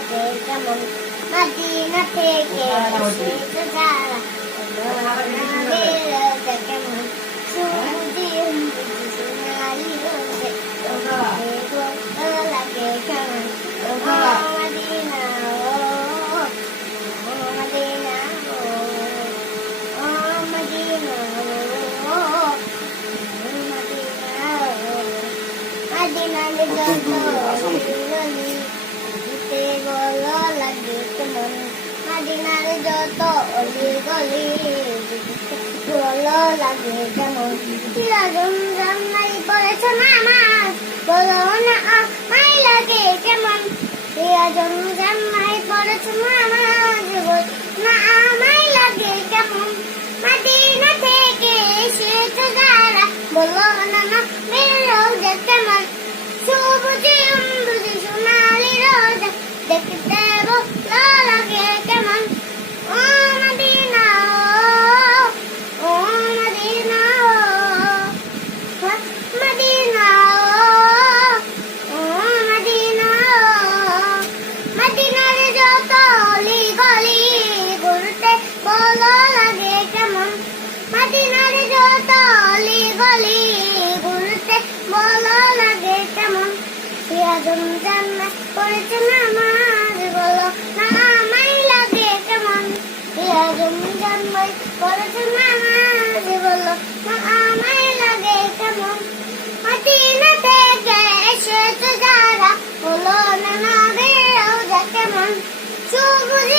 লাগে কেমন মদিনা থেকে এসেছে যারা তোমাদের রোজা কেমন সুজি সোনালি রোজে তোমাদের ভালো লাগে কেমন মদিনা মদিনা মদিনা মদিনার যত গলি দিতে ভালো লাগে কেমন মদিনার যত অলি গলি ভালো লাগে কেমন সিরাজুম জামাই পড়েছ নামাজ বলো না আমায় লাগে কেমন সিরাজুম জামাই পড়েছ নামাজ বলো না আমায় লাগে কেমন মদিনা থেকে এসেছে যারা বলো না না রোজা কেমন সবুজে অম্বুজে সোনালি রোজা দেখতে ভালো লাগে কেমন ও Medina oh Medina Medina oh Medina মদিনার যত অলি গলি ঘুরতে ভালো লাগে কেমন মদিনার যত অলি গলি ঘুরতে ভালো লাগে কেমন সিরাজুম জান্নাত পড়েছে নামাজ বলো না আমায় লাগে কেমন সিরাজুম জান্নাত পড়েছে নামাজ বলো না আমায় লাগে কেমন মদিনা থেকে এসেছে যারা বলো না না রোজা কেমন সবুজ